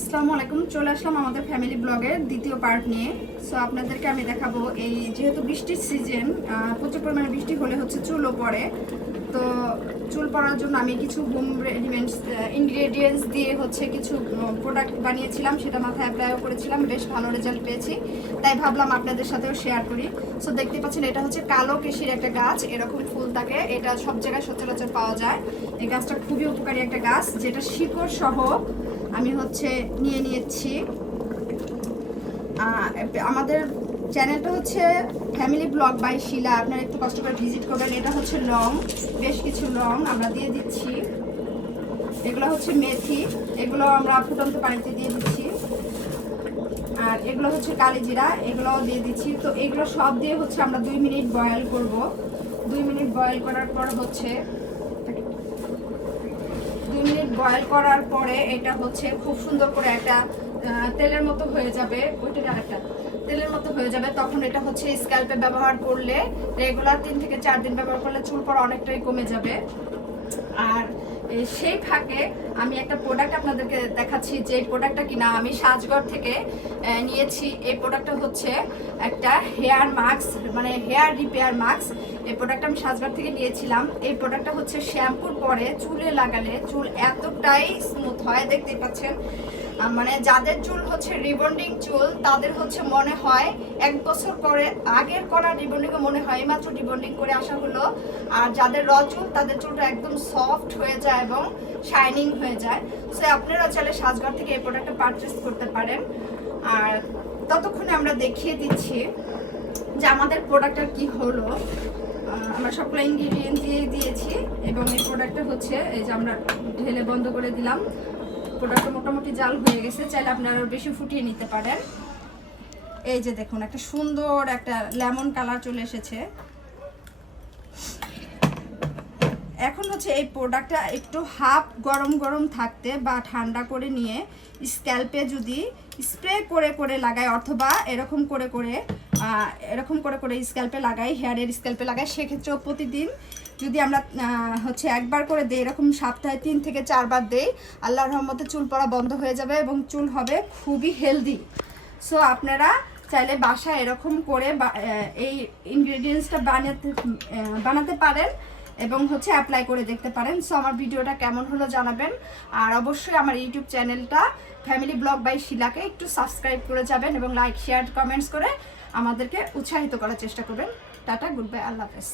আসসালামু আলাইকুম। চলে আসলাম আমাদের ফ্যামিলি ব্লগের দ্বিতীয় পার্ট নিয়ে। সো আপনাদেরকে আমি দেখাবো এই যেহেতু বৃষ্টির সিজন, প্রচুর পরিমাণে বৃষ্টি হলে হচ্ছে চুলও পড়ে। তো চুল পড়ার জন্য আমি কিছু হোম রেডিমেন্টস ইনগ্রেডিয়েন্টস দিয়ে হচ্ছে কিছু প্রোডাক্ট বানিয়েছিলাম, সেটা মাথায় অ্যাপ্লাইও করেছিলাম, বেশ ভালো রেজাল্ট পেয়েছি। তাই ভাবলাম আপনাদের সাথেও শেয়ার করি। সো দেখতে পাচ্ছেন এটা হচ্ছে কালো কেশির একটা গাছ, এরকম ফুল থাকে, এটা সব জায়গায় সচরাচর পাওয়া যায়। এই গাছটা খুবই উপকারী একটা গাছ, যেটা শিকড় সহ আমি হচ্ছে নিয়ে নিয়েছি। আমাদের চ্যানেলটা হচ্ছে ফ্যামিলি ব্লগ বাই শিলা, আপনারা একটু কষ্ট করে ভিজিট করবেন। এটা হচ্ছে লং, বেশ কিছু লং আমরা দিয়ে দিচ্ছি। এগুলো হচ্ছে মেথি, এগুলো আমরা ফুটন্ত পানিতে দিয়ে দিচ্ছি। আর এগুলো হচ্ছে কালি জিরা, এগুলোও দিয়ে দিচ্ছি। তো এগুলো সব দিয়ে হচ্ছে আমরা 2 মিনিট বয়েল করব। 2 মিনিট বয়েল করার পর হচ্ছে 2 মিনিট বয়েল করার পরে এটা হচ্ছে খুব সুন্দর করে একটা তেলের মতো হয়ে যাবে। ওইটা আরেকটা তেলের মতো হয়ে যাবে। তখন এটা হচ্ছে স্ক্যাল্পে ব্যবহার করলে, রেগুলার 3 থেকে 4 দিন ব্যবহার করলে চুল পড়া অনেকটাই কমে যাবে। আর সেই ফাঁকে আমি একটা প্রোডাক্ট আপনাদেরকে দেখাচ্ছি, যে প্রোডাক্টটা কিনা আমি সাজগড় থেকে নিয়েছি। এই প্রোডাক্টটা হচ্ছে একটা হেয়ার মাস্ক, মানে হেয়ার রিপেয়ার মাস্ক। এই প্রোডাক্টটা আমি সাজগড় থেকে নিয়েছিলাম। এই প্রোডাক্টটা হচ্ছে শ্যাম্পুর পরে চুলে লাগালে চুল এতটাই স্মুথ হয়, দেখতে পাচ্ছেন। মানে যাদের চুল হচ্ছে রিবন্ডিং চুল, তাদের হচ্ছে মনে হয় 1 বছর পরে আগের করা রিবন্ডিং মনে হয় মাত্র রিবন্ডিং করে আসা হলো। আর যাদের র চুল, তাদের চুলটা একদম সফট হয়ে যায় এবং শাইনিং হয়ে যায়। সো আপনারা চাইলে সাজগড় থেকে এই প্রোডাক্টটা পারচেস করতে পারেন। আর ততক্ষণে আমরা দেখিয়ে দিচ্ছি যে আমাদের প্রোডাক্টটা কি হলো। আমরা সবগুলো ইনগ্রিডিয়েন্ট দিয়ে দিয়েছি এবং এই প্রোডাক্টটা হচ্ছে এই যে আমরা ঢেলে বন্ধ করে দিলাম। প্রোডাক্টটা মোটামুটি জাল হয়ে গেছে, চাইলে আপনারা আরও বেশি ফুটিয়ে নিতে পারেন। এই যে দেখুন, একটা সুন্দর একটা লেমন কালার চলে এসেছে। এখন হচ্ছে এই প্রোডাক্টটা একটু হাফ গরম গরম থাকতে বা ঠান্ডা করে নিয়ে স্ক্যাল্পে যদি স্প্রে করে করে লাগাই, অথবা এরকম করে করে স্ক্যাল্পে লাগাই, হেয়ারের স্ক্যাল্পে লাগাই, সেক্ষেত্রেও প্রতিদিন যদি আমরা হচ্ছে একবার করে দেই, এরকম সপ্তাহে 3 থেকে 4 বার দেই, আল্লাহর রহমতে চুল পড়া বন্ধ হয়ে যাবে এবং চুল হবে খুবই হেলদি। সো আপনারা চাইলে বাসায় এরকম করে এই ইনগ্রেডিয়েন্টসটা বানাতে পারেন এবং হচ্ছে অ্যাপ্লাই করে দেখতে পারেন। সো আমার ভিডিওটা কেমন হলো জানাবেন। আর অবশ্যই আমার ইউটিউব চ্যানেলটা ফ্যামিলি ব্লগ বাই শিলাকে একটু সাবস্ক্রাইব করে যাবেন এবং লাইক, শেয়ার, কমেন্টস করে আমাদেরকে উৎসাহিত করার চেষ্টা করবেন। টাটা, গুড বাই, আল্লাহ হাফেজ।